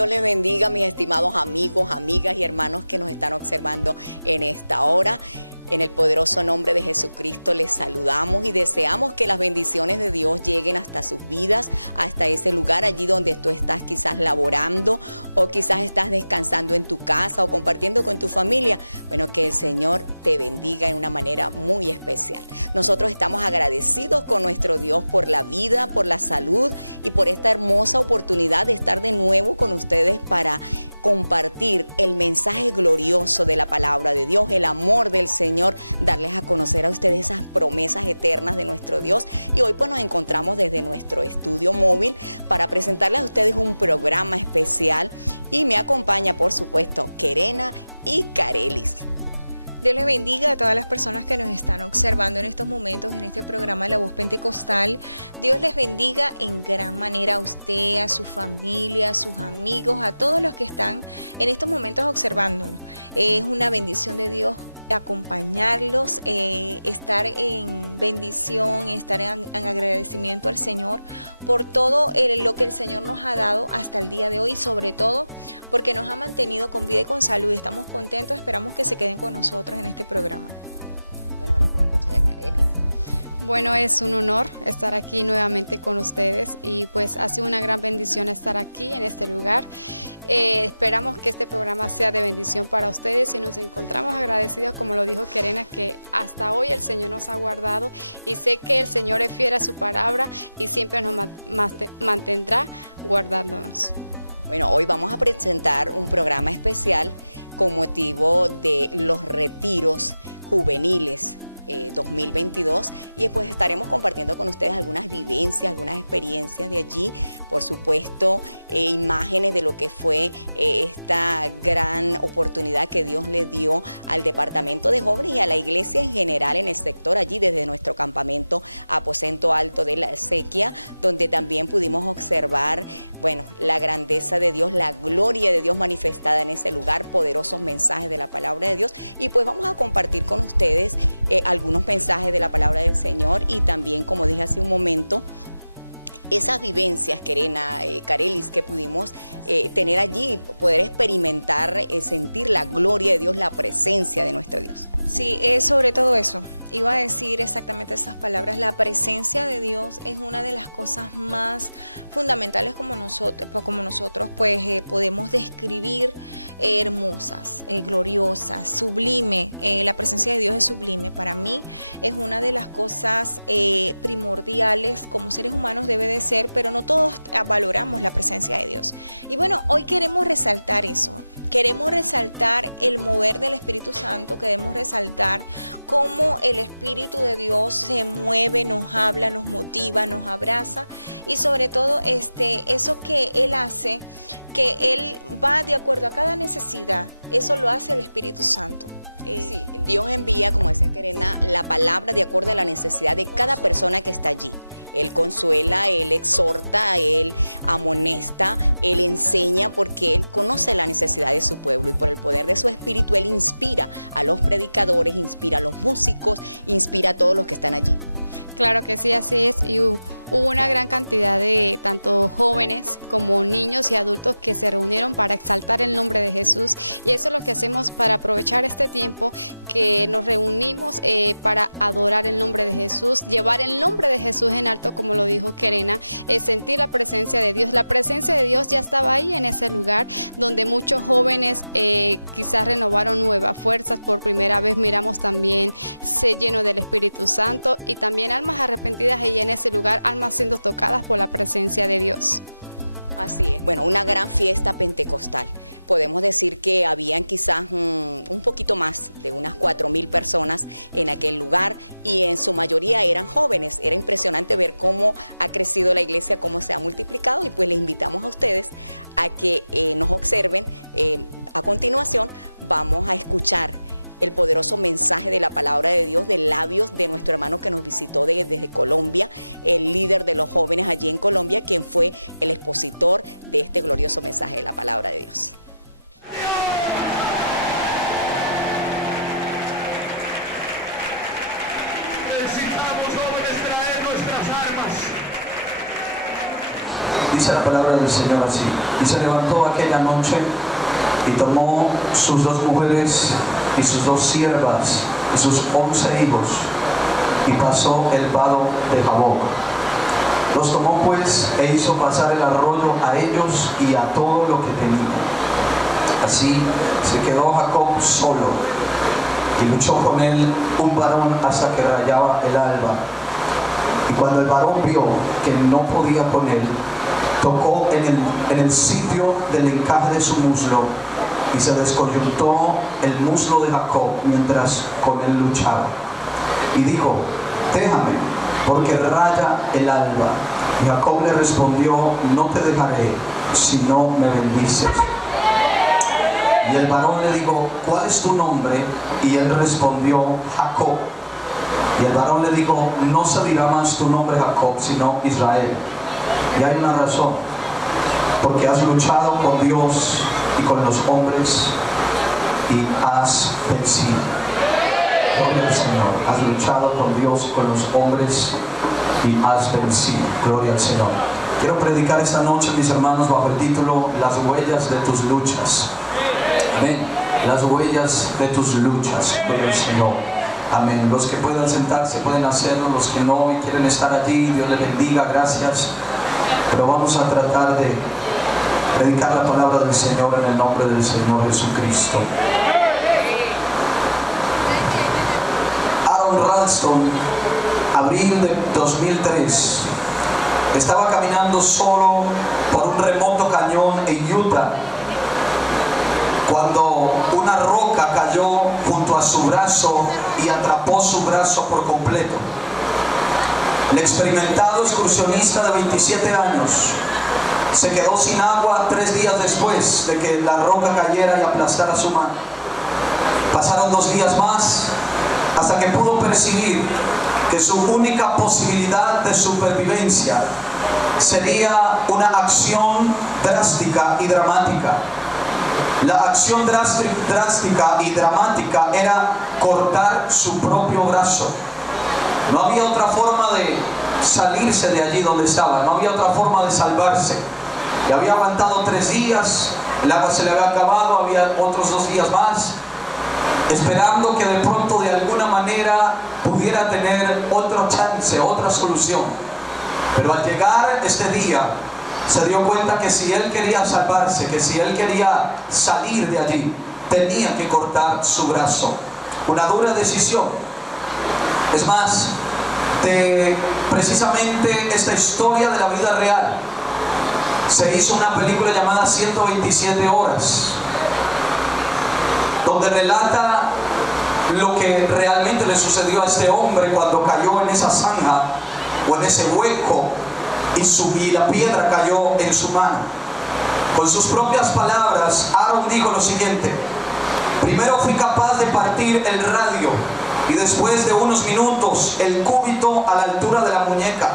Dios les bendiga, mis estimados amigos, amigas y hermanos que nos están observando en esta hora. En el poderoso nombre de Jesucristo les saludamos y deseamos que las bendiciones de Dios lleguen hasta sus vidas, hasta ese lugar allí donde tú estás quizás laborando o quizás estás descansando en tu casa o compartiendo con tu familia. Bueno, que el Señor te bendiga en una manera muy especial. Nosotros estamos agradecidos con nuestro Dios por la vida, por la salud y por esta hermosa oportunidad de estar de nuevo con ustedes para compartir el mensaje glorioso de la palabra de Dios, el amor del Señor, darles a conocer a ustedes esas promesas eternas de nuestro Dios. Y hoy pues nos encontramos desde nuestro estudio móvil para presentarles a ustedes un programa especial y me acompaña por supuesto Kerena y Carelis. Dios les bendiga a todas las personas que nos están observando en estos momentos en este programa de La Voz Pentecostal. Dios les bendiga en gran manera a usted, a su familia, a sus amigos, a todos los que están en estos momentos observándonos. Es una bendición de Dios acompañarlos, estar en bendición, estar en agradecimiento al Señor por todo lo que el Señor nos ha dado hasta el día de hoy, sobre todo porque nos ha mantenido con vida y con salud. Estamos contentos, esperamos que se queden con nosotros en este programa. Bueno, es un honor estar aquí nuevamente con ustedes y pues ha sido una gran bendición estar aquí en este lugar. Esperamos que este programa sea de bendición para ustedes y nos encontramos agradecidos, como lo dijo Kerena, que hasta hoy el Señor nos ha guardado y sé que el Señor es fiel a su palabra y siempre nos mantendrá guardándonos. Bueno, hoy vamos a presentar un programa especial con motivo de los retiros juveniles 2022 y pues estaremos compartiendo con ustedes algunas vivencias, algunas experiencias de allí, por supuesto imágenes de lo que fue esta gran oportunidad que Dios les dio al departamento de jóvenes y a la iglesia en general en el sector allí desde nuestro campamento Aposento Alto de la Sequía, donde también pudimos observar, bueno, la grandeza de Dios, la gloria de Dios manifestada en ese lugar, poderosos mensajes de la palabra de Dios y pues vamos a compartir con ustedes algunos mensajes de la palabra del Señor y también, como dije hace un momento, esas vivencias, Kerena, Carelis, que pudimos tener allí, poder experimentar, sentir la gloria de Dios, la presencia de nuestro Dios. Sí, sobre todo eso. Iba a decir exactamente esas palabras. La presencia de Dios es una de las cosas más fundamentales como nosotros pues podemos describir, hermosas, gloriosas, sublime. La presencia de Dios es sublime. Para mí es una de las cosas primordiales como seres humanos debe de ser, pero no todos valoramos la presencia de Dios. Y bueno, hoy queremos resaltar eso. Queremos resaltar el mover del Espíritu Santo, queremos resaltar cómo el Espíritu de Dios se mueve, nos habla, nos motiva, nos abraza y sobre todo eso que Él hace, que Él va de acuerdo a cada necesidad, eso lo hace el Espíritu Santo. Sí, Dios envía, como decía Kerena, la palabra de acuerdo a la necesidad de cada persona que está allí. Él consuela, Él exhorta, Él amonesta, Él enseña porque Él conoce la necesidad de su pueblo y por el poder de su espíritu Él inspira a los predicadores, inspira a los músicos, inspira a todos los que están allí. Claro que sí, así es. Y hubo una gran cantidad de tanto jóvenes como niños y adultos que se reunieron para exaltar el nombre de Jesús y eso es lo que hacemos para aprovechar este tiempo que nos reunimos para adorar el nombre de Jesús, llevar el nombre de Jesús en alto, como lo dijo Kerena, sentir la presencia de Dios. La presencia de Dios ya estaba ahí en ese lugar donde muchos jóvenes quizás renovaron nuevas fuerzas. Por primera vez miramos también se llenó del Espíritu Santo y también almas arrepentidas ahí en ese lugar, almas siendo tocadas por la presencia de Dios. Así es, bueno, una gran fiesta pentecostal. Podemos decir que habían quizás un poquito más de unas 4,000 personas en aquel lugar y en su mayoría eran jóvenes. Era impresionante ver cómo ha crecido la iglesia, cómo se ha multiplicado y pues les invitamos a ustedes a que nos observen. A continuación vamos a escuchar el poderoso mensaje de la palabra de Dios de labios de nuestro hermano que nos visitó desde Colombia, el líder de los jóvenes allí en Colombia, quien fue el expositor de este glorioso mensaje de la palabra de Dios. Necesitamos jóvenes traer nuestras armas. dice la palabra del Señor así: y se levantó aquella noche y tomó sus 2 mujeres y sus 2 siervas y sus 11 hijos y pasó el vado de Jaboc. Los tomó pues e hizo pasar el arroyo a ellos y a todo lo que tenía. Así se quedó Jacob solo y luchó con él un varón hasta que rayaba el alba. Y cuando el varón vio que no podía con él, tocó en el sitio del encaje de su muslo y se descoyuntó el muslo de Jacob mientras con él luchaba. Y dijo: déjame, porque raya el alba. Y Jacob le respondió: no te dejaré si no me bendices. Y el varón le dijo: ¿cuál es tu nombre? Y él respondió: Jacob. Y el varón le dijo: no se dirá más tu nombre Jacob, sino Israel. Y hay una razón: porque has luchado con Dios y con los hombres y has vencido. Gloria al Señor. Has luchado con Dios y con los hombres y has vencido. Gloria al Señor. Quiero predicar esta noche, mis hermanos, bajo el título: las huellas de tus luchas. Amén. Las huellas de tus luchas. Gloria al Señor. Amén. Los que puedan sentarse pueden hacerlo, los que no y quieren estar allí, Dios les bendiga, gracias. Pero vamos a tratar de predicar la palabra del Señor en el nombre del Señor Jesucristo. Aaron Ralston, abril de 2003, estaba caminando solo por un remoto cañón en Utah cuando una roca cayó junto a su brazo y atrapó su brazo por completo. El experimentado excursionista de 27 años se quedó sin agua 3 días después de que la roca cayera y aplastara su mano. Pasaron 2 días más hasta que pudo percibir que su única posibilidad de supervivencia sería una acción drástica y dramática. La acción drástica y dramática era cortar su propio brazo. No había otra forma de salirse de allí donde estaba, no había otra forma de salvarse. Le había aguantado 3 días, el agua se le había acabado, había otros 2 días más, esperando que de pronto de alguna manera pudiera tener otra chance, otra solución. Pero al llegar este día, se dio cuenta que si él quería salvarse, que si él quería salir de allí, tenía que cortar su brazo. Una dura decisión. Es más, de precisamente esta historia de la vida real se hizo una película llamada 127 horas, donde relata lo que realmente le sucedió a este hombre cuando cayó en esa zanja o en ese hueco y la piedra cayó en su mano. Con sus propias palabras, Aaron dijo lo siguiente: primero fui capaz de partir el radio y después de unos minutos el cúbito a la altura de la muñeca.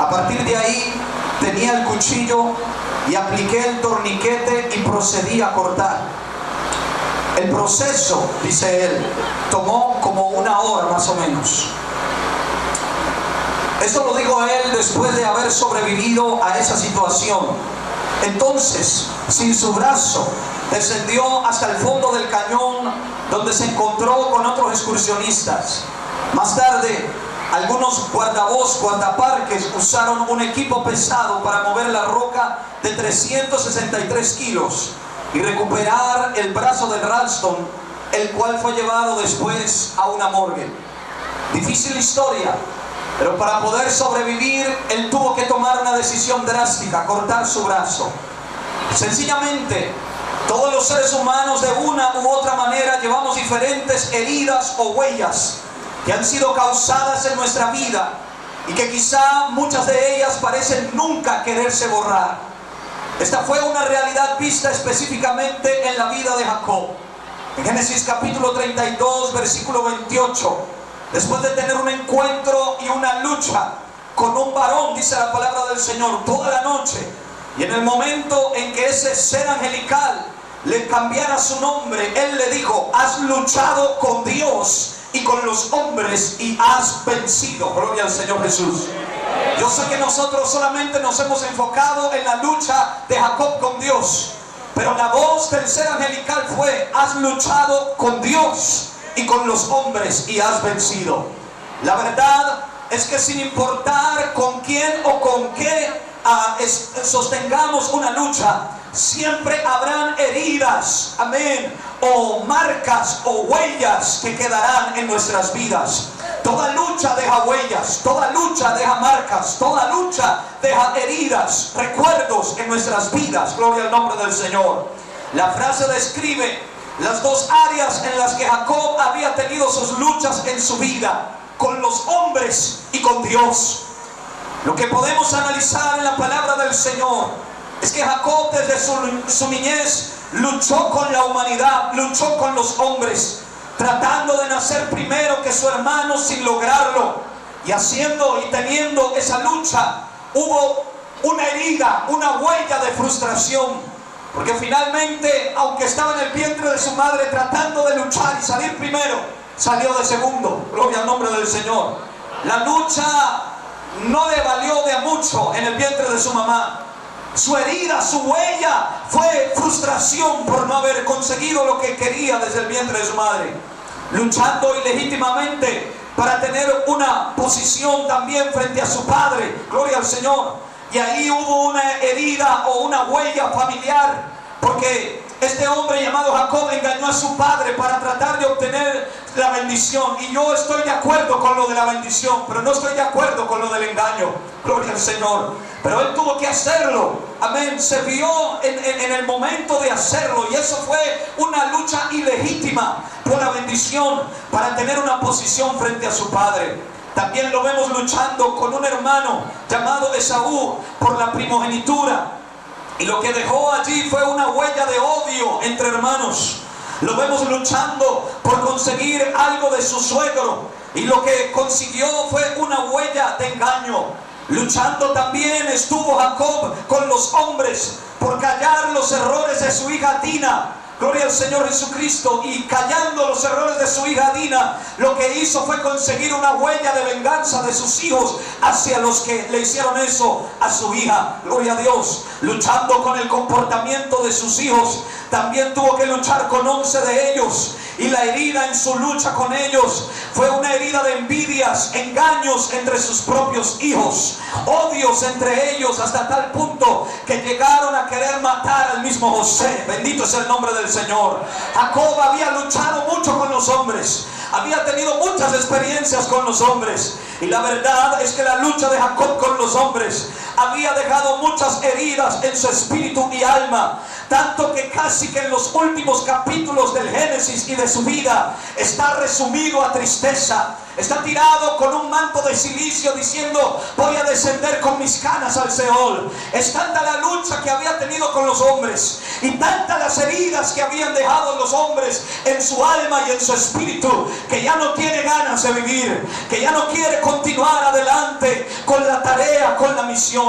A partir de ahí tenía el cuchillo y apliqué el torniquete y procedí a cortar. El proceso, dice él, tomó como 1 hora más o menos. Esto lo dijo él después de haber sobrevivido a esa situación. Entonces, sin su brazo, descendió hasta el fondo del cañón, donde se encontró con otros excursionistas. Más tarde, algunos guardaparques usaron un equipo pesado para mover la roca de 363 kilos y recuperar el brazo de Ralston, el cual fue llevado después a una morgue. Difícil historia, pero para poder sobrevivir, él tuvo que tomar una decisión drástica: cortar su brazo. Sencillamente, todos los seres humanos de una u otra manera llevamos diferentes heridas o huellas que han sido causadas en nuestra vida y que quizá muchas de ellas parecen nunca quererse borrar. Esta fue una realidad vista específicamente en la vida de Jacob. En Génesis capítulo 32, versículo 28, después de tener un encuentro y una lucha con un varón, dice la palabra del Señor, toda la noche, y en el momento en que ese ser angelical le cambiara su nombre, él le dijo: has luchado con Dios y con los hombres y has vencido. Gloria al Señor Jesús. Yo sé que nosotros solamente nos hemos enfocado en la lucha de Jacob con Dios, pero la voz del ser angelical fue: has luchado con Dios y con los hombres y has vencido. La verdad es que sin importar con quién o con qué sostengamos una lucha, siempre habrán heridas, amén, o marcas o huellas que quedarán en nuestras vidas. Toda lucha deja huellas, toda lucha deja marcas, toda lucha deja heridas, recuerdos en nuestras vidas. Gloria al nombre del Señor. La frase describe las dos áreas en las que Jacob había tenido sus luchas en su vida: con los hombres y con Dios. Lo que podemos analizar en la palabra del Señor es que Jacob desde su niñez luchó con la humanidad, luchó con los hombres, tratando de nacer primero que su hermano sin lograrlo. Y haciendo y teniendo esa lucha, hubo una herida, una huella de frustración. Porque finalmente, aunque estaba en el vientre de su madre tratando de luchar y salir primero, salió de segundo. Gloria al nombre del Señor. La lucha no le valió de mucho en el vientre de su mamá. Su herida, su huella fue frustración por no haber conseguido lo que quería desde el vientre de su madre, luchando ilegítimamente para tener una posición también frente a su padre. Gloria al Señor. Y ahí hubo una herida o una huella familiar, porque este hombre llamado Jacob engañó a su padre para tratar de obtener la bendición. Y yo estoy de acuerdo con lo de la bendición, pero no estoy de acuerdo con lo del engaño. Gloria al Señor. Pero él tuvo que hacerlo. Amén. Se vio en el momento de hacerlo. Y eso fue una lucha ilegítima por la bendición, para tener una posición frente a su padre. También lo vemos luchando con un hermano llamado Esaú por la primogenitura. Y lo que dejó allí fue una huella de odio entre hermanos. Lo vemos luchando por conseguir algo de su suegro, y lo que consiguió fue una huella de engaño. Luchando también estuvo Jacob con los hombres por callar los errores de su hija Dina. Gloria al Señor Jesucristo. Y callando los errores de su hija Dina, lo que hizo fue conseguir una huella de venganza de sus hijos hacia los que le hicieron eso a su hija. Gloria a Dios. Luchando con el comportamiento de sus hijos, también tuvo que luchar con 11 de ellos. Y la herida en su lucha con ellos fue una herida de envidias, engaños entre sus propios hijos, odios entre ellos, hasta tal punto que llegaron a querer matar al mismo José. Bendito es el nombre del Señor. Jacob había luchado mucho con los hombres, había tenido muchas experiencias con los hombres, y la verdad es que la lucha de Jacob con los hombres había dejado muchas heridas en su espíritu y alma, tanto que casi que en los últimos capítulos del Génesis y de su vida está resumido a tristeza. Está tirado con un manto de silicio diciendo: voy a descender con mis canas al Seol. Es tanta la lucha que había tenido con los hombres, y tantas las heridas que habían dejado los hombres en su alma y en su espíritu, que ya no tiene ganas de vivir, que ya no quiere continuar adelante con la tarea, con la misión.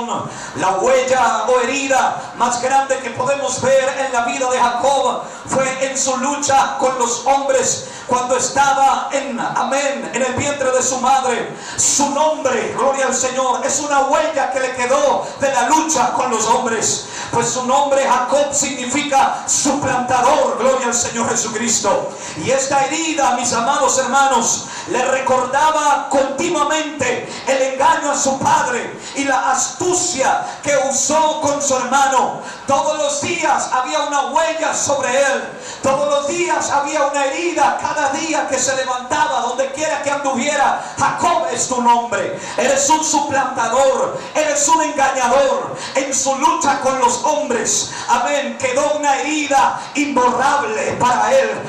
La huella o herida más grande que podemos ver en la vida de Jacob fue en su lucha con los hombres cuando estaba en el vientre de su madre. Su nombre, gloria al Señor, es una huella que le quedó de la lucha con los hombres, pues su nombre Jacob significa suplantador. Gloria al Señor Jesucristo. Y esta herida, mis amados hermanos, le recordaba continuamente el engaño a su padre y la astucia que usó con su hermano. Todos los días había una huella sobre él, todos los días había una herida. Cada día que se levantaba, donde quiera que anduviera, Jacob es tu nombre. Eres un suplantador, eres un engañador. En su lucha con los hombres, amén, quedó una herida imborrable para él.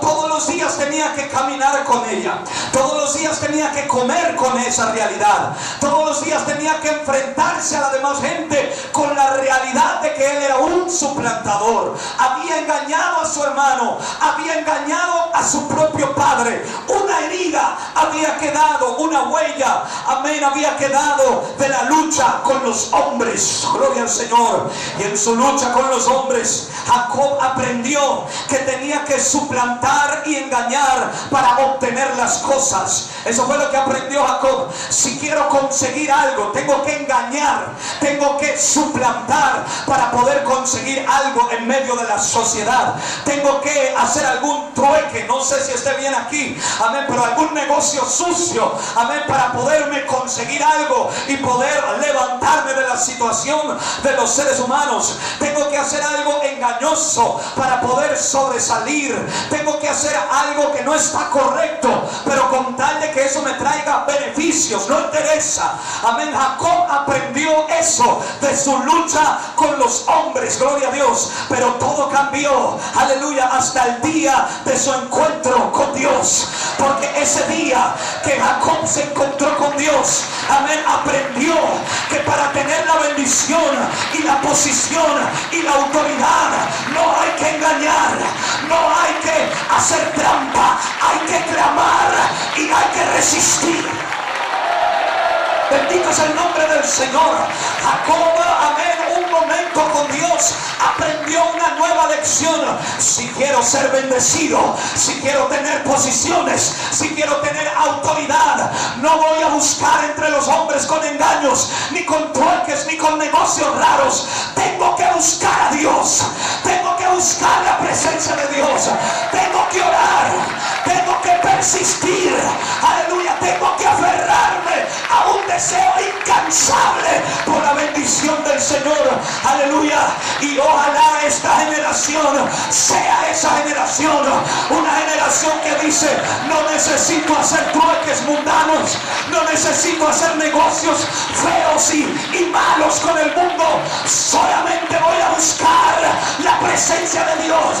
Todos los días tenía que caminar con ella, todos los días tenía que comer con esa realidad, todos los días tenía que enfrentarse a la demás gente con la realidad de que él era un suplantador. Había engañado a su hermano, había engañado a su propio padre. Una herida vida había quedado una huella, amén, había quedado de la lucha con los hombres. Gloria al Señor. Y en su lucha con los hombres, Jacob aprendió que tenía que suplantar y engañar para obtener las cosas. Eso fue lo que aprendió Jacob. Si quiero conseguir algo, tengo que engañar, tengo que suplantar para poder conseguir algo en medio de la sociedad. Tengo que hacer algún trueque, no sé si esté bien aquí, amén, pero algún negocio sucio, amén, para poderme conseguir algo y poder levantarme de la situación de los seres humanos. Tengo que hacer algo engañoso para poder sobresalir. Tengo que hacer algo que no está correcto, pero con tal de que eso me traiga beneficios, no interesa. Amén. Jacob aprendió eso de su lucha con los hombres, gloria a Dios. Pero todo cambió, aleluya, hasta el día de su encuentro con Dios. Porque ese día que Jacob se encontró con Dios, amén, aprendió que para tener la bendición y la posición y la autoridad no hay que engañar, no hay que hacer trampa, hay que clamar y hay que resistir. Bendito es el nombre del Señor. Jacob, amén, un momento con Dios aprendió una nueva lección. Si quiero ser bendecido, si quiero tener posiciones, si quiero tener autoridad, no voy a buscar entre los hombres con engaños, ni con trueques, ni con negocios raros. Tengo que buscar a Dios, tengo que buscar la presencia de Dios, tengo que orar, tengo que persistir, aleluya, tengo que aferrarme a un deseo incansable por la bendición del Señor, aleluya. Y ojalá esta generación sea esa generación, una generación que dice: no necesito hacer trueques mundanos, no necesito hacer negocios feos y malos con el mundo, solamente voy a buscar la presencia de Dios,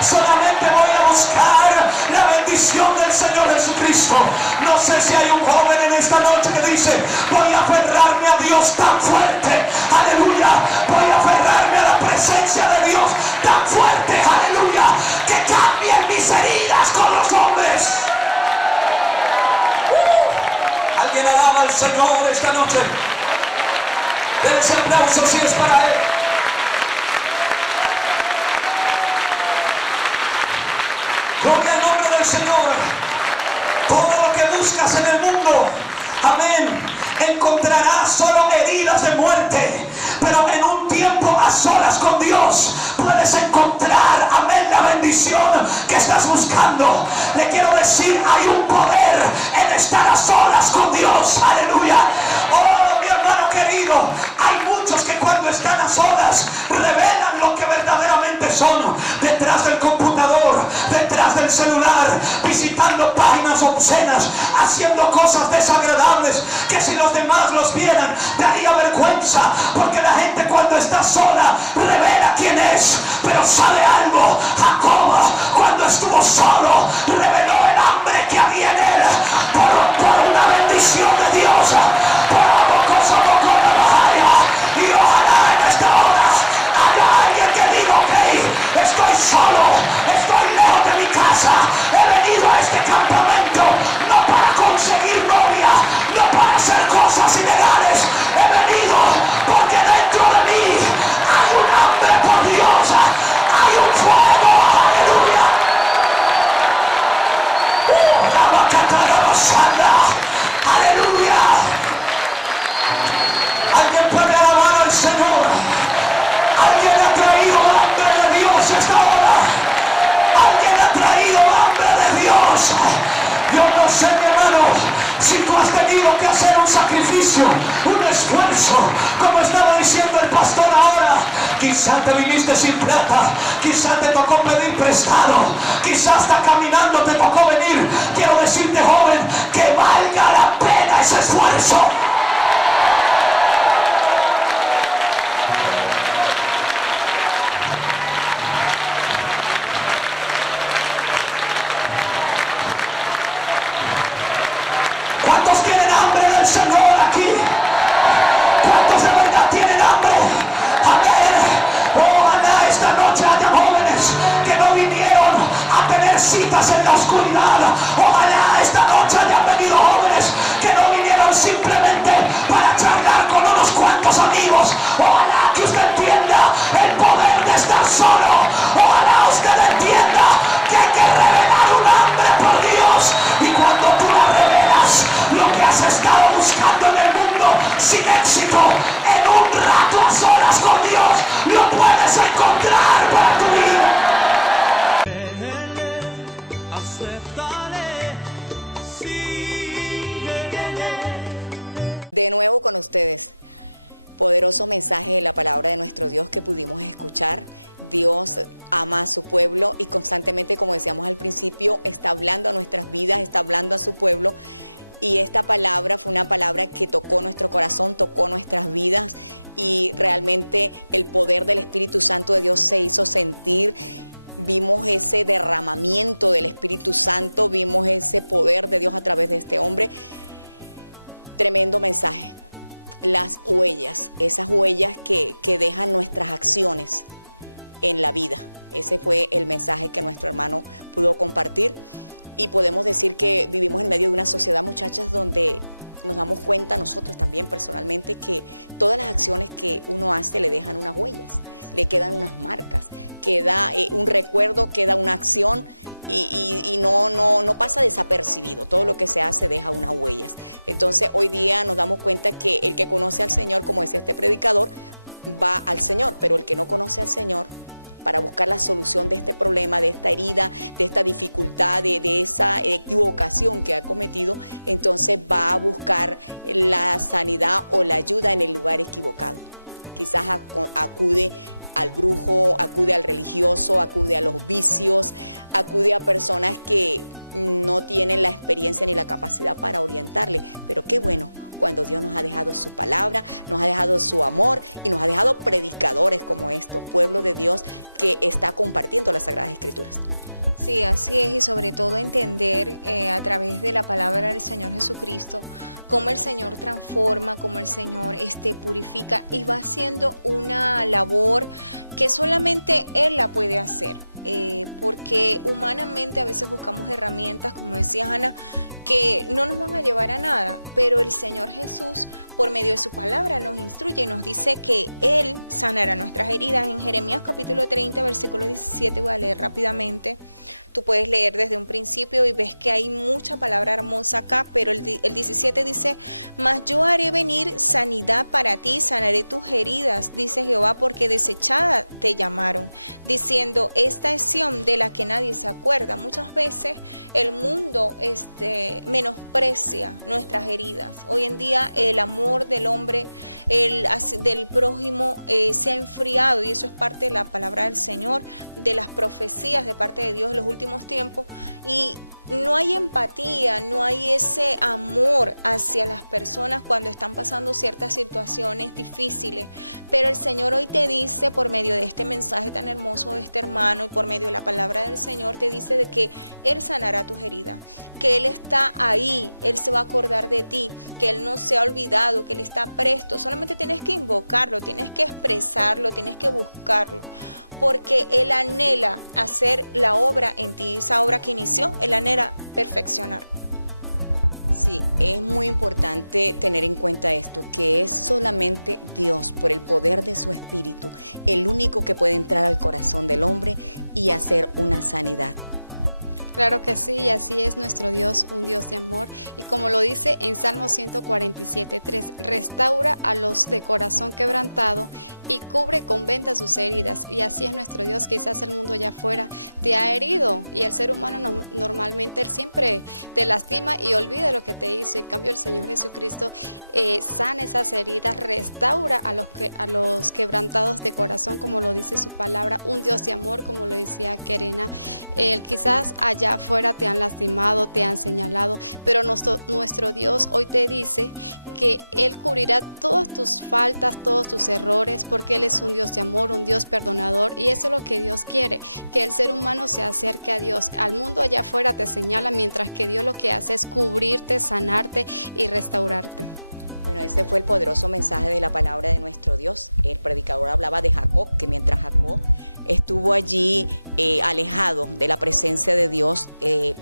solamente voy a buscar la bendición del Señor Jesucristo. No sé si hay un joven en esta noche que dice: voy a aferrarme a Dios tan fuerte, aleluya, voy a aferrarme a la presencia de Dios tan fuerte, aleluya, que cambien mis heridas con los hombres. ¿Alguien alaba al Señor esta noche? Den ese aplauso si es para Él. Gloria al nombre del Señor. Todo lo que buscas en el mundo, amén, encontrarás solo heridas de muerte. Pero en un tiempo a solas con Dios puedes encontrar, amén, la bendición que estás buscando. Le quiero decir, hay un poder en estar a solas con Dios, aleluya. Oh, mi hermano querido, hay muchos que cuando están a solas revelan lo que verdaderamente son. Detrás del computador, detrás del celular, visitando páginas obscenas, haciendo cosas desagradables que si los demás los vieran daría vergüenza. Porque la gente cuando está sola revela quién es. Pero ¿sabe algo? Jacob, cuando estuvo solo, reveló el hambre que había en él por una bendición de Dios, y ojalá en esta hora haya alguien que diga: ok, estoy solo, estoy lejos de mi casa, he venido a este campamento no para conseguir novia, no para hacer cosas ilegales, he venido porque dentro de mí hay un hambre por Dios, hay un fuego, aleluya. Aleluya. Alguien puede alabar al Señor. Alguien ha traído hambre de Dios esta hora. Alguien ha traído hambre de Dios. Yo no sé, mi hermano, si tú has tenido que hacer un sacrificio, un esfuerzo, como estaba diciendo el pastor ahora. Quizás te viniste sin plata, quizás te tocó pedir prestado, quizás hasta caminando te tocó venir. Quiero decirte, joven, que valga la pena ese esfuerzo. ¿Cuántos tienen hambre del Señor aquí? ¿Cuántos de verdad tienen hambre? Amén. Ojalá esta noche haya jóvenes que no vinieron a tener citas en la oscuridad. Ojalá esta noche De nuevo con ustedes. Poderoso mensaje de la palabra de nuestro Dios que pudimos escuchar. Dios ama a su pueblo y constantemente, como decíamos al principio, está hablando a nuestras vidas, está hablando a su pueblo. Y esta palabra fue una palabra que tocó nuestro corazón, tocó nuestras vidas, y realmente el poder del Espíritu Santo de Dios se hizo sentir. Vimos ese derramamiento del Espíritu Santo, vimos ese poder de Dios a través de este hombre. Tremendo mensaje. Las huellas, esas huellas que dejan nuestras acciones en la vida. Ese fue el mensaje que nuestro hermano pudo compartir. Y podemos decir que vivimos en medio de una sociedad, muchachas, donde nos damos cuenta nosotros también personalmente que todas las acciones que uno hace le dejan unas huellas, le quedan unas marcas, queda un recuerdo, queda una acción y no pasa desapercibido. Todo lo que se hace deja unas huellas. Entonces hoy día nos damos cuenta que el que conoce al Señor, como decía este predicador, va al Señor, pero el que no conoce al Señor, para buscar la solución de este problema, de esta herida, de esta dificultad, de esa equivocación que ha cometido, entonces va a buscar la sanidad o la ayuda en el lugar equivocado. Quizás acude al brujo, acude al religioso, acude a los vicios, acude a personas que no tienen la experiencia ni la capacidad para orientarle. Pero qué bueno cuando Dios nos ha dejado su palabra, nos ha dejado su amor y nos ha dejado predicadores como estos, pueblo de Dios que está compartiendo las Sagradas Escrituras. Sí, así es, y sobre todo entender a través de la palabra del Señor Jesucristo cómo el Señor transforma, cómo el Señor purifica, y va haciendo una labor que solamente Él la puede hacer. Porque humanamente a veces buscamos herramientas, como decía Ana, que no nos van a llevar a nada, pero el Señor Jesús, por medio de su palabra, nos instruye y nos dice que Él sanará nuestras heridas. En Jeremías capítulo 30, versículo 17, voy a leer rápidamente. Tú puedes leer desde un principio y ves que hay mucha palabra hermosa acá, pero el 17 dice: mas yo haré venir sanidad para ti, sanaré tus heridas, dice Jehová, porque desechada te llamaron, diciendo, esta es Sión de la que nadie se acuerda. Muchas veces el mundo menosprecia nuestras heridas. Hoy en día el amor del hombre, del prójimo, se ha enfriado, y eso es parte de la palabra del Señor, de las profecías de parte de Dios en los últimos tiempos, y no hay empatía, no hay ese amor hacia las personas cuando están pasando ciertas situaciones difíciles. Pero el Señor hoy te dice, por medio de este mensaje tan hermoso de este hermano y por medio de la palabra del Señor, te dice de que Él sanará tus heridas, que Él está ahí, Él se va a acordar de ti, que Él no se ha olvidado, que Él está presto. Solamente tienes que invocarlo, tienes que expresarlo, tienes que buscarlo, porque Él anhela hacer la obra en ti, esa obra que inició, Él anhela perfeccionar. Sí, es muy importante tener en cuenta esto, que es solamente Dios, por el poder de su Espíritu, el único que puede entrar al corazón del hombre y hacer una sanidad. Claro que sí, y así es nuestro Dios, un Dios de amor. Y como lo dice en Salmo 147:3, restaura a los de corazón quebrantado y cubre con vendas sus heridas. Y así es nuestro Dios. Quizás el mundo allá afuera te ha herido, y el ser humano normalmente él siempre te lastima y olvida lo que te hizo. En cambio el Señor Jesucristo sana esas heridas, restaura a los quebrantados de corazón, como lo dice su palabra, un Dios de amor, como lo decía Kerena. Quizás allá afuera te han lastimado, te han señalado, pero nuestro Dios hoy te dice que Él cubrirá todas tus faltas, todos tus errores, porque Él es un Dios de amor, un Dios perdonador, y eso es lo que Dios quiere, que el ser humano se acerque a Dios. Al mundo allá afuera te señala, mientras que Dios lo que hace es cubrirte, sanarte y restaurarte. Bueno, este fue el poderoso mensaje de la palabra de nuestro Dios. El predicador hablaba de Jacob, que mientras Jacob estuvo allí alejado de la presencia de Dios,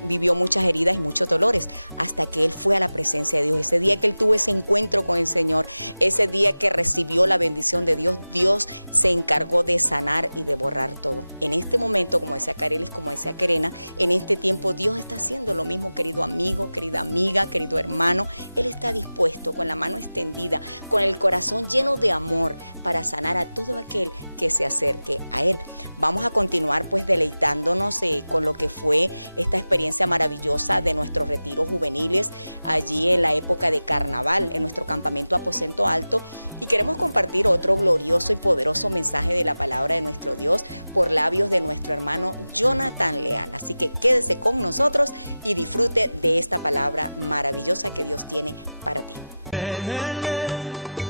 vivió muchas heridas y muchos dolores, hasta que él fue a la presencia de Dios. Ese día que él tuvo ese encuentro con el Señor, ese día que recibió la bendición de Dios, Dios se encargó de sanar y de borrar todo. En este momento, como decía Carelis, como decía Kerena, en este tiempo Dios está haciendo lo mismo, querido amigo, querida amiga, querido hermano. Él está dispuesto, con la mano extendida, con el corazón lleno de amor, para sanar a todo aquel que se acerque a Él. Vamos a continuar pues deleitándonos con lo que fue esta experiencia maravillosa de nuestros retiros juveniles allí en la época de carnaval en nuestro campamento Aposento Alto, y queremos compartir otro glorioso y poderoso mensaje de la palabra de nuestro Dios por labios de nuestro hermano Jonathan Leal. Así que quédese con nosotros y disfrute de esta palabra maravillosa que Dios tiene para ti.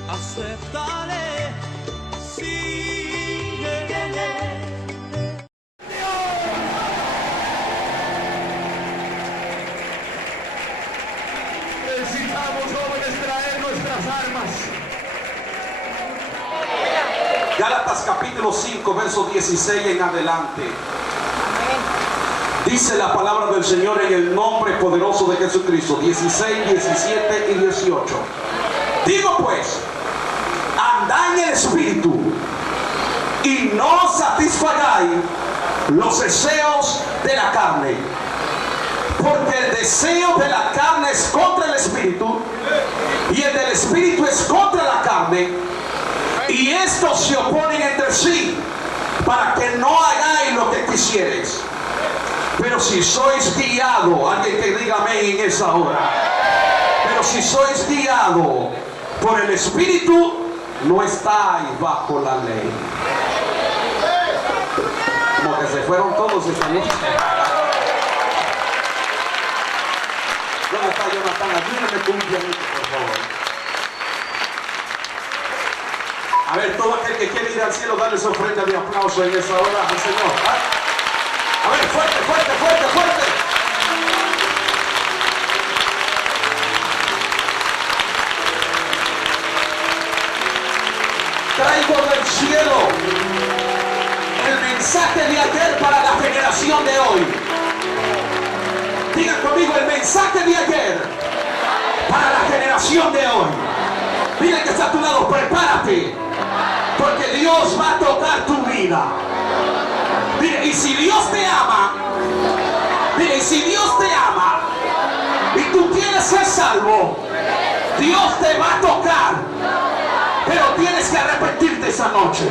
Aceptaré, síguele. Necesitamos, jóvenes, traer nuestras armas. Gálatas capítulo 5, verso 16 en adelante. Dice la palabra del Señor en el nombre poderoso de Jesucristo. 16, 17 y 18. Digo pues, andad en el Espíritu y no satisfagáis los deseos de la carne. Porque el deseo de la carne es contra el Espíritu y el del Espíritu es contra la carne. Y estos se oponen entre sí para que no hagáis lo que quisierais. Pero si sois guiados, alguien que diga amén en esa hora. Pero si sois guiados por el Espíritu, no estáis bajo la ley. Como que se fueron todos esta noche. ¿Dónde está Jonathan? Ayúdame con un pianito, por favor. A ver, todo aquel que quiere ir al cielo, dale su ofrenda de aplauso en esa hora al Señor. A ver, fuerte, fuerte, fuerte, fuerte. Traigo del cielo el mensaje de ayer para la generación de hoy. Digan conmigo, el mensaje de ayer para la generación de hoy. Dile que está a tu lado, prepárate, porque Dios va a tocar tu vida. Dile, y si Dios te ama, dile, y si Dios te ama y tú quieres ser salvo, Dios te va a tocar, pero tienes que arrepentirte esa noche.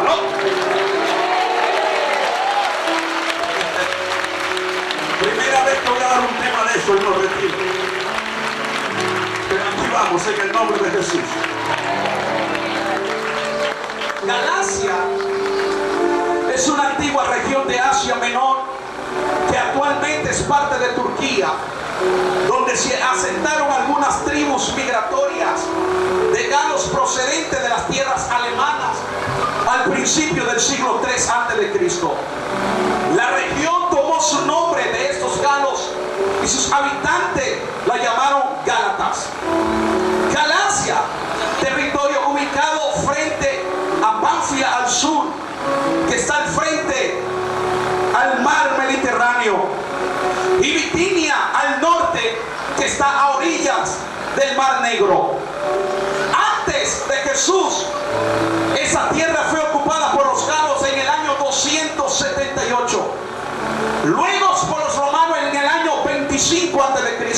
¿Aló? Primera vez que voy a dar un tema de eso en los retiros. Pero aquí vamos en el nombre de Jesús. Galacia es una antigua región de Asia Menor que actualmente es parte de Turquía, donde se asentaron algunas tribus migratorias de galos procedentes de las tierras alemanas al principio del siglo III a.C. La región tomó su nombre de estos galos y sus habitantes la llamaron Gálatas. Galacia, territorio ubicado frente a Panfilia al sur, que está al frente al mar Mediterráneo, y Bitinia al norte, que está a orillas del mar Negro. Antes de Jesús, esa tierra fue ocupada por los galos en el año 278, luego por los romanos en el año 25 a.C.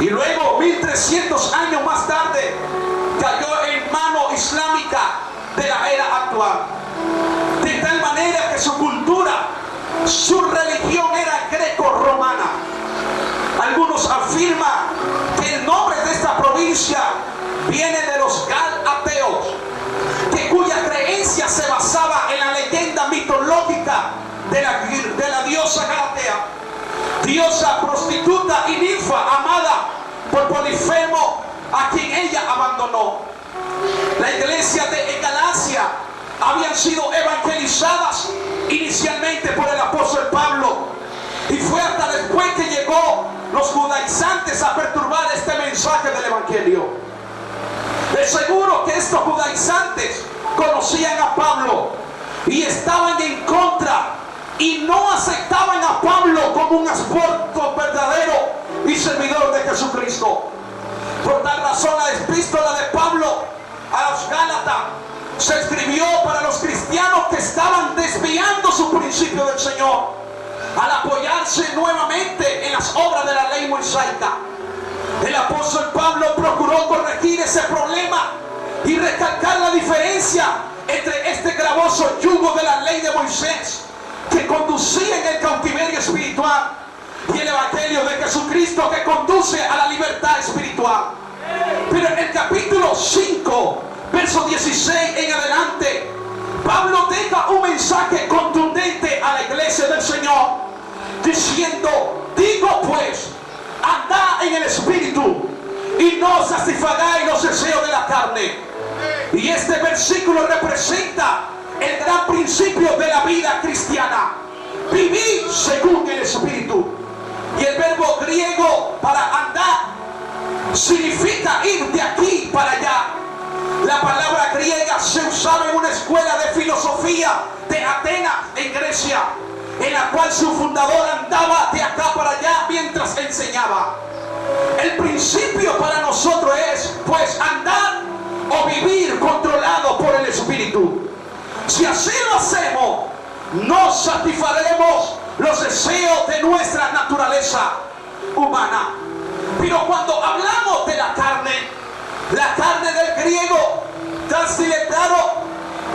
y luego 1300 años más tarde cayó en mano islámica de la era actual, de tal manera que su cultura, su religión era greco-romana. Algunos afirman que el nombre de esta provincia viene de los gal-ateos, cuya creencia se basaba en la leyenda mitológica de la diosa Galatea, diosa prostituta y ninfa amada por Polifemo, a quien ella abandonó. La iglesia de Galacia habían sido evangelizadas inicialmente por el apóstol Pablo, y fue hasta después que llegó los judaizantes a perturbar este mensaje del evangelio. De seguro que estos judaizantes conocían a Pablo y estaban en contra y no aceptaban a Pablo como un apóstol verdadero y servidor de Jesucristo. Por tal razón, la epístola de Pablo a los Gálatas se escribió para los cristianos que estaban desviando su principio del Señor al apoyarse nuevamente en las obras de la ley mosaica. El apóstol Pablo procuró corregir ese problema y recalcar la diferencia entre este gravoso yugo de la ley de Moisés que conducía en el cautiverio espiritual y el evangelio de Jesucristo que conduce a la libertad espiritual. Pero en el capítulo 5, verso 16 en adelante, Pablo deja un mensaje contundente a la iglesia del Señor, diciendo: digo pues, andad en el Espíritu y no satisfagáis los deseos de la carne. Y este versículo representa el gran principio de la vida cristiana: vivir según el Espíritu. Y el verbo griego para andar significa ir de aquí para allá. La palabra griega se usaba en una escuela de filosofía de Atenas, en Grecia, en la cual su fundador andaba de acá para allá mientras enseñaba. El principio para nosotros es, pues, andar o vivir controlado por el Espíritu. Si así lo hacemos, no satisfaremos los deseos de nuestra naturaleza humana. Pero cuando hablamos de la carne del griego transliterado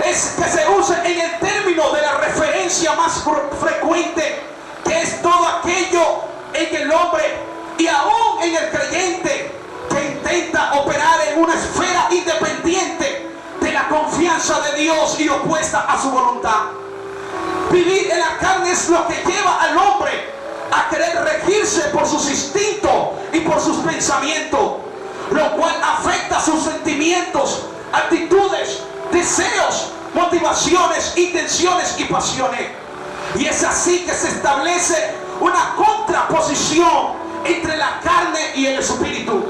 es que se usa en el término de la referencia más frecuente, que es todo aquello en el hombre y aún en el creyente que intenta operar en una esfera independiente de la confianza de Dios y opuesta a su voluntad. Vivir en la carne es lo que lleva al hombre a querer regirse por sus instintos y por sus pensamientos, lo cual afecta sus sentimientos, actitudes, deseos, motivaciones, intenciones y pasiones. Y es así que se establece una contraposición entre la carne y el espíritu,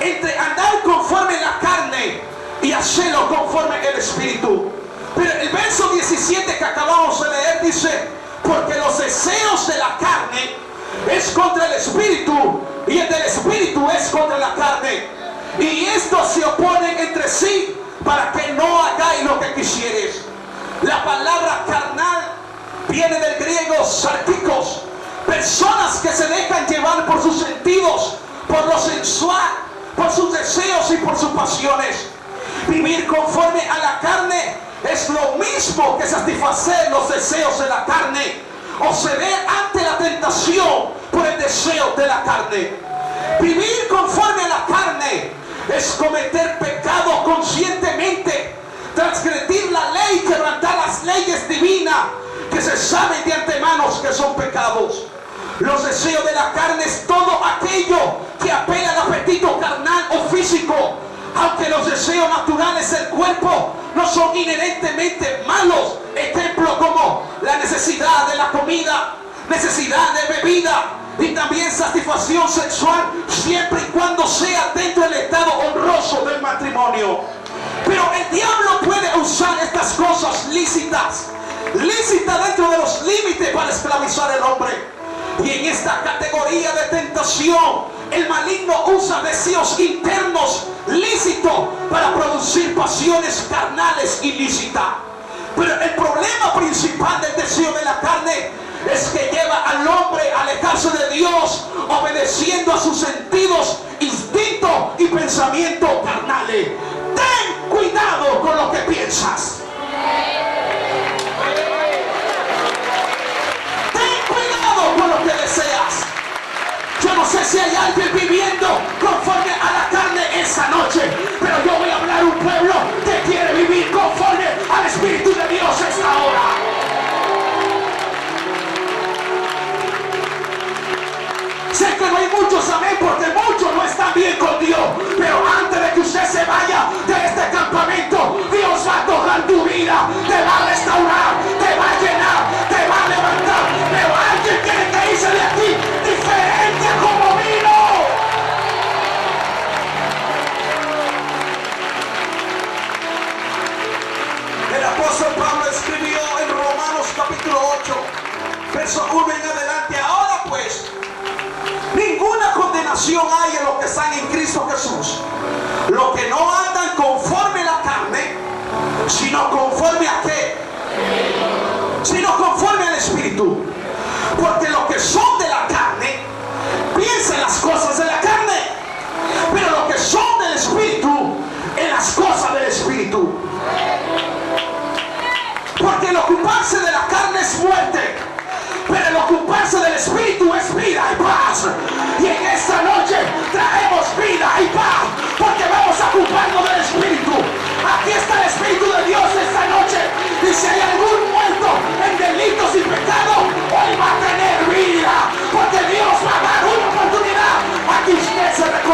entre andar conforme la carne y hacerlo conforme el espíritu. Pero el verso 17 que acabamos de leer dice: porque los deseos de la carne es contra el espíritu y el del espíritu es contra la carne, y estos se oponen entre sí para que no hagáis lo que quisieres. La palabra carnal viene del griego sarkikos, personas que se dejan llevar por sus sentidos, por lo sensual, por sus deseos y por sus pasiones. Vivir conforme a la carne es lo mismo que satisfacer los deseos de la carne o ceder ante la tentación por el deseo de la carne. Vivir conforme a la carne es cometer pecado conscientemente, transgredir la ley, quebrantar las leyes divinas que se saben de antemano que son pecados. Los deseos de la carne es todo aquello que apela al apetito carnal o físico, aunque los deseos naturales del cuerpo no son inherentemente malos. Ejemplo como la necesidad de la comida, necesidad de bebida y también satisfacción sexual, siempre y cuando sea dentro del estado honroso del matrimonio. Pero el diablo puede usar estas cosas lícitas dentro de los límites para esclavizar al hombre. Y en esta categoría de tentación, el maligno usa deseos internos lícitos para producir pasiones carnales ilícitas. Pero el problema principal del deseo de la carne es que lleva al hombre a alejarse de Dios, obedeciendo a sus sentidos, instintos y pensamientos carnales. Ten cuidado con lo que piensas. Con lo que deseas. Yo no sé si hay alguien viviendo conforme a la carne esa noche, pero yo voy a hablar a un pueblo que quiere vivir conforme al Espíritu de Dios esta hora. Sé que no hay muchos amén, porque muchos no están bien con Dios, pero antes de que usted se vaya de este campamento, Dios va a tocar tu vida, te va a restaurar, te va a llenar, te va a levantar. Pero alguien quiere que hice de aquí diferente como vino. El apóstol Pablo escribió en Romanos capítulo 8, verso 1 en adelante: ahora pues, ninguna condenación hay en los que están en Cristo Jesús, los que no andan conforme a la carne, sino conforme a qué, sino conforme al Espíritu. Porque los que son de la carne piensan las cosas de la carne, pero los que son del Espíritu en las cosas del Espíritu.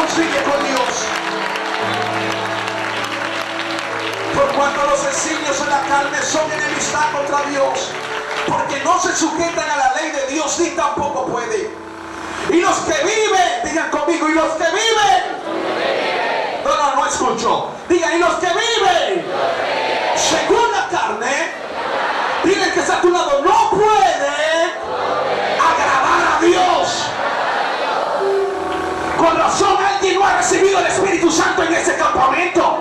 reconcilie con Dios. Por cuanto los designios en la carne son enemistad contra Dios, porque no se sujetan a la ley de Dios ni tampoco pueden. Y los que viven, digan conmigo, y los que viven. No escucho. Digan, y los que viven según la carne, digan que está a tu lado, no pueden agradar a Dios. Con razón alguien no ha recibido el Espíritu Santo en ese campamento.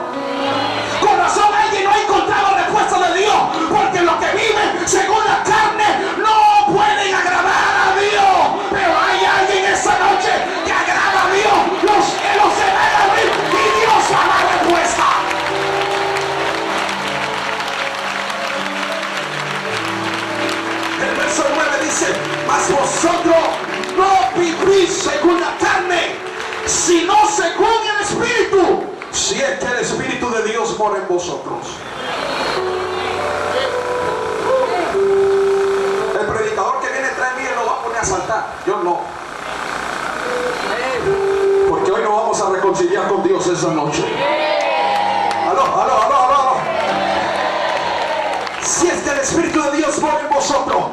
Con razón alguien no ha encontrado respuesta de Dios, porque los que viven según la carne no pueden agradar a Dios. Pero hay alguien esta noche que agrada a Dios. Los cielos se van a abrir y Dios va a dar respuesta. El verso 9 dice, mas vosotros no vivís según la carne, sino según el Espíritu, si es que el Espíritu de Dios mora en vosotros. El predicador que viene tras mí lo va a poner a saltar, yo no. Porque hoy nos vamos a reconciliar con Dios esa noche. Aló. Si es que el Espíritu de Dios mora en vosotros,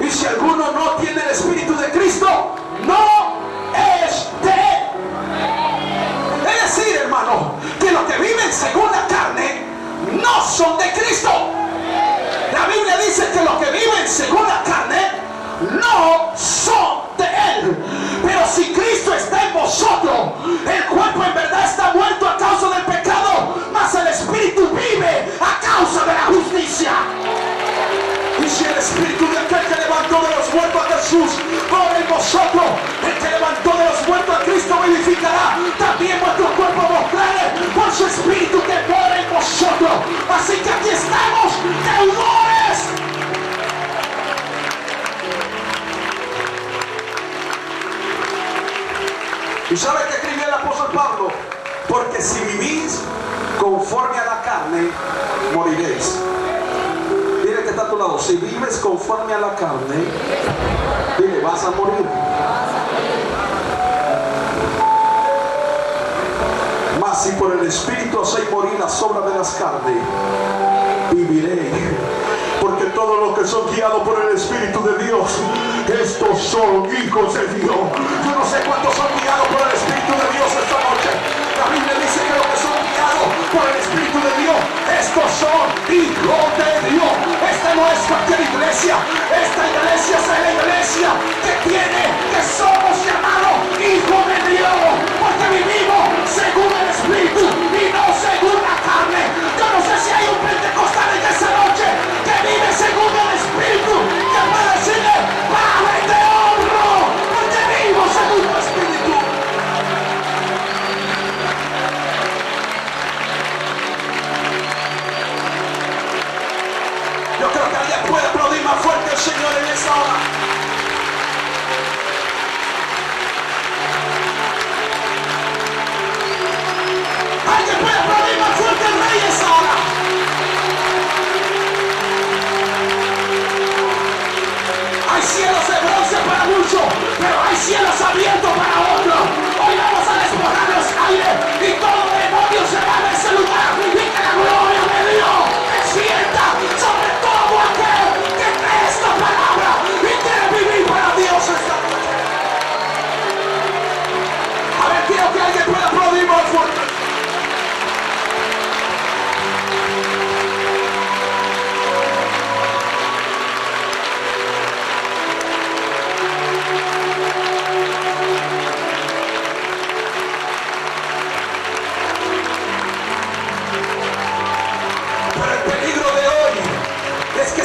y si alguno no tiene el Espíritu de Cristo, no es de él. Es decir, hermano, que los que viven según la carne no son de Cristo. La Biblia dice que los que viven según la carne no son de él. Pero si Cristo está en vosotros, el cuerpo en verdad está muerto a causa del pecado, mas el Espíritu vive a causa de la justicia. Y si el Espíritu de aquel que levantó de los muertos a Jesús mora en vosotros, el que levantó de los muertos a Cristo vivificará también vuestro cuerpo mortal por su Espíritu que mora en vosotros. Así que aquí estamos, deudores. ¿Y sabe qué escribió el apóstol Pablo? Porque si vivís conforme a la carne, moriréis. Dile que está a tu lado, si vives conforme a la carne, dile, vas a morir. Mas si por el Espíritu hacéis morir las obras de las carnes, viviréis. Porque todos los que son guiados por el Espíritu de Dios, estos son hijos de Dios. Yo no sé cuántos son guiados por el Espíritu de Dios esta noche. La Biblia dice que los que son guiados por el Espíritu de Dios, estos son hijos de Dios. Esta no es cualquier iglesia. Esta iglesia es la iglesia que somos llamados hijos de Dios. Porque vivimos según el Espíritu y no según la carne. Yo no sé si hay un pentecostal en esta noche que vive según el Espíritu, que puede decirle, Padre, te honro, porque vivo según tu Espíritu. Yo creo que alguien puede aplaudir más fuerte al Señor en esta hora. Alguien puede aplaudir más fuerte al Rey en esta hora. Hay cielos de bronce para muchos, pero hay cielos abiertos para otros. Hoy vamos a despojar los aires y todo demonio se va de ese lugar y que la gloria de Dios descienda sobre todo aquel que cree esta palabra y quiere vivir para Dios esta noche. A ver, quiero que alguien pueda aplaudir más fuerte.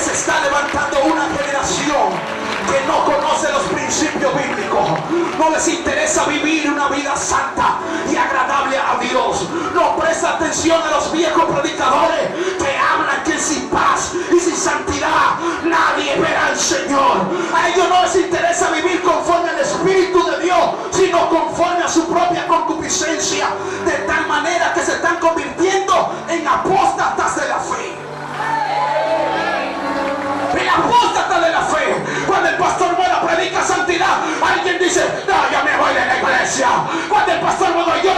Está levantando una generación que no conoce los principios bíblicos. No les interesa vivir una vida santa y agradable a Dios. No presta atención a los viejos predicadores que hablan que sin paz y sin santidad nadie verá al Señor. A ellos no les interesa vivir conforme al Espíritu de Dios, sino conforme a su propia concupiscencia, de tal manera que se están convirtiendo en apóstatas de la fe. El apóstata de la fe, cuando el pastor Mola predica santidad, alguien dice, no, yo me voy de la iglesia. Cuando el pastor Mola, yo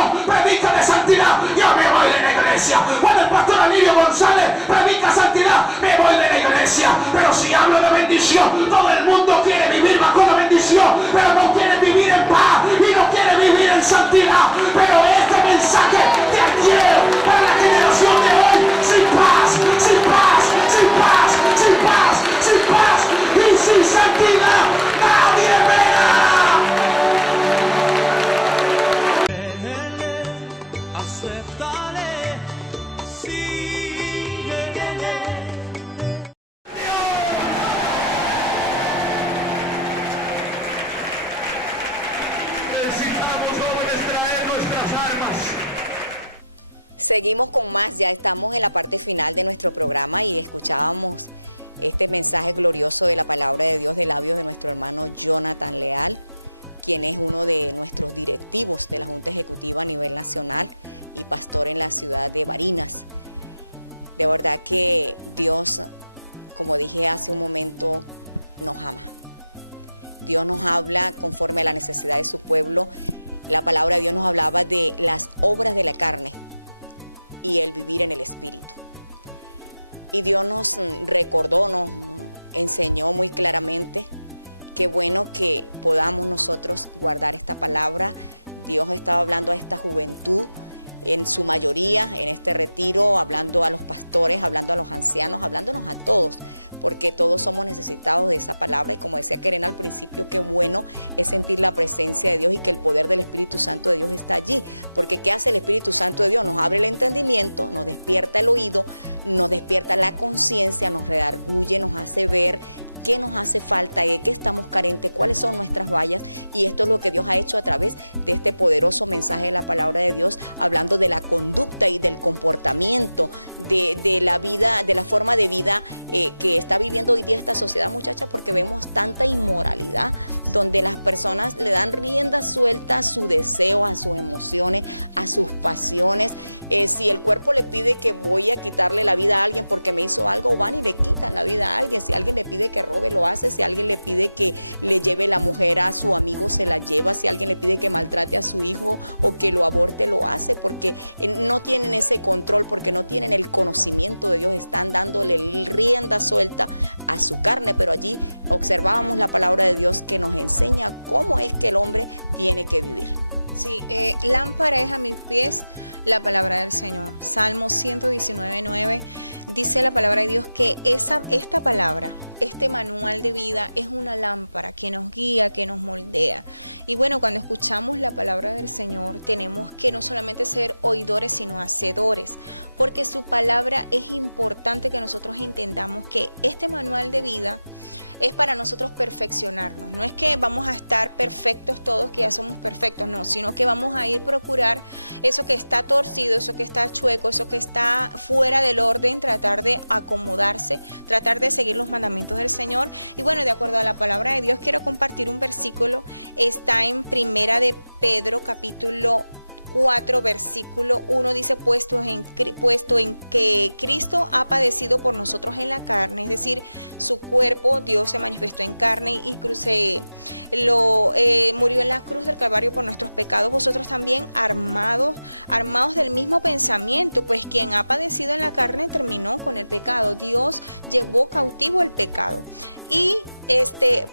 iglesia. Cuando el pastor Alirio González predica santidad, me voy de la iglesia. Pero si hablo de bendición, todo el mundo quiere vivir bajo la bendición, pero no quiere vivir en paz y no quiere vivir en santidad. Pero este mensaje te adquiero para la generación de hoy: sin paz, sin paz, sin paz, sin paz, sin paz y sin santidad nadie verá. Aceptaré, síguele. Necesitamos, jóvenes, traer nuestras armas. Seguimos con más, ya estamos en la parte final de nuestro programa y escuchábamos este mensaje glorioso de la palabra de Dios de labios de nuestro hermano Jonathan Leal, quien es uno de nuestros directivos de la Junta Ejecutiva a nivel nacional y pastor en la ciudad de Barinas. De verdad que Dios, como dije hace un momento, nos ama. Dios nos habla conforme a la necesidad de su pueblo. La palabra de Dios nos hablaba de las obras de la carne y el vivir en el Espíritu. Y Dios nos recordó, nos enseñó muy claramente qué bueno que podamos nosotros guardar esta palabra. Dios estaba hablando a esta juventud en su mayoría en este retiro, hablando a los pastores, hablando a los ancianos, hablándonos a todos, porque todos somos necesitados de esa palabra. Y como decía Keren al principio, qué bueno es sentir la presencia de Dios y que el poder del Espíritu Santo de Dios está allí. Porque ¿qué hace el Espíritu Santo de Dios? Nos abre el entendimiento, nos despierta el oído, nos despierta la conciencia, nos redarguye, nos hace ver qué nos hace falta y de qué estamos carentes, cuáles son nuestras fallas. Y esto es lo que Dios ha hecho a través de este poderoso mensaje de la palabra de Dios, hablando de la conducta y del comportamiento, de la vida, de la forma de vida que está viviendo hoy día esta sociedad, muchacha, porque vemos tanta inmoralidad, donde las personas le dan rienda suelta a su deseo, a sus emociones, a sus pasiones. Si el cuerpo le pide que voy a quitarle la vida a alguien porque me hizo algo, van y le quitan la vida a alguien. Si alguien le pide que robe, lo hace. Si alguien le pide que le lleve la mujer a su amigo, se la lleva. Si alguien le pide que maltrate a su hijo o que lo aborte, lo hace, porque no tienen ese control, porque no tienen el conocimiento de Dios, están dándole rienda suelta a su carne. Pero allí observábamos la palabra de Dios que nos enseña cómo es que el hombre tiene que vivir. Sí, lámpara es a mis pies la palabra del Señor. Salmo 119:9 dice la palabra de Dios que esta palabra, este manual de vida es una lámpara que nos guía, que nos moldea. Y bueno, cuando escuchamos la palabra del Señor tenemos que no solamente ser oidores, sino hacedores, porque su palabra es importante que nosotros entendamos que este manual de vida es para nosotros perfeccionarnos. No es que vamos a estar perfectos todos, que ya somos perfectos, no, sino que vamos a ir a procurar eso que está torcido, eso que está chueco, eso que está fuera del orden, tratar de acomodarse, tratar de seguir los mandamientos del Señor. Y bueno, de acuerdo a la palabra de Dios, quiero compartir un versículo. Está en Primera de Pedro, capítulo 4, versículo 1, dice: puesto en que Cristo ha padecido por nosotros en la carne, es decir, su cuerpo, Dios se manifestó en carne y murió en la cruz del Calvario por nuestros pecados. Vosotros también armados del mismo pensamiento, pues quien ha padecido en la carne terminó con el pecado. Dios llevó cautivo el pecado. Y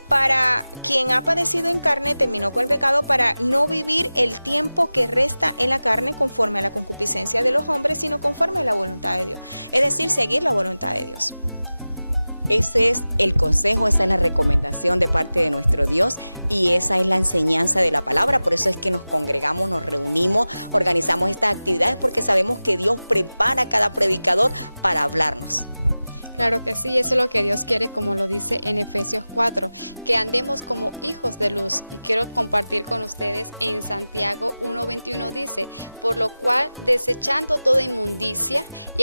para quien ha padecido en carne terminó con el pecado, para no vivir el tiempo que resta en la carne conforme a la concupiscencia de los hombres, sino conforme a la voluntad de Dios. Es decir, seguir la voluntad de Dios. Ese es el consejo, esa es la recomendación de parte de nuestro Dios y esa es la enseñanza de la palabra. Por eso es que nos congregamos, nos reunimos, organizamos estas actividades, porque sabemos que Dios prepara a cada predicador para hablarnos. Claro que sí, eso es lo que Dios quiere, como lo dice en Efesios 4, que andemos como hijos de luz. Y quiero compartir con ustedes en Santiago 1:21 dice: por lo cual, desechando toda inmundicia y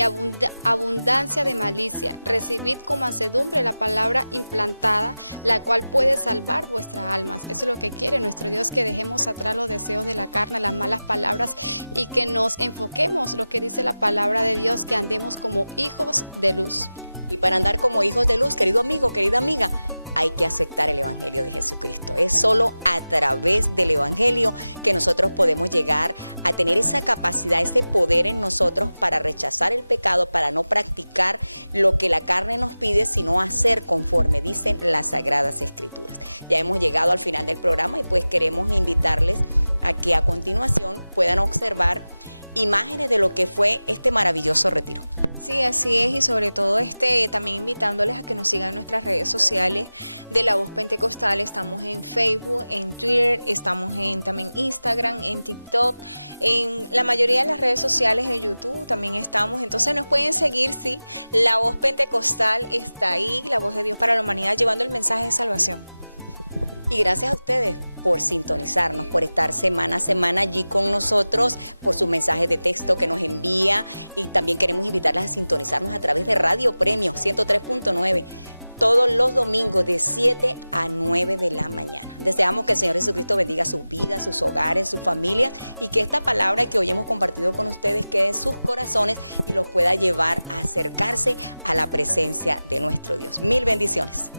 abundancia de malicia, recibid con mansedumbre la palabra implantada, la cual puede salvar vuestras almas. Eso es lo que quiere nuestro Dios, que dejemos atrás los deseos de la carne, las malas palabras, y que nos enfoquemos lo que dice la palabra de Dios, que andemos como hijos de luz. Y para andar como hijos de luz, querido amigo, querida amiga, hay que aceptar el Evangelio de Jesucristo. Es solo a través del Evangelio que nosotros podemos llegar a tener esa capacidad, ese poder en nosotros para rechazar el pecado, para no practicar lo que la carne nos pide, sino hacer conforme dicen las Sagradas Escrituras. Ya hemos llegado al final del programa y pues queremos invitarles a que a continuación puedan observar imágenes de lo que fue este maravilloso retiro. Sí, así es, y sobre todo también invitándoles a que nos sigan en nuestras redes sociales de La Voz Pentecostal. Estamos en Facebook, en Twitter, estamos en también Instagram, en TikTok, en la mayoría de las redes sociales, en YouTube también estamos. Entonces nos pueden seguir, sí, La Voz Pentecostal está ahí, la voz de Dios para la humanidad, llevando el mensaje de salvación. Y gracias a ustedes por sintonizarnos, por estar semana a semana allí con nosotros, por sus mensajes de texto que nos envía, y también queremos invitarlas a sintonizarnos a través de Radio Premio 103.9 todos los domingos de 7 a 9 de la mañana. Deseamos que el Señor Jesucristo bendiga sus vidas, sus hogares, sus familias, y que esta palabra que hoy hemos compartido con ustedes quede en sus corazones y los pueda llevar a acercarse a la presencia de nuestro Dios. Mil bendiciones.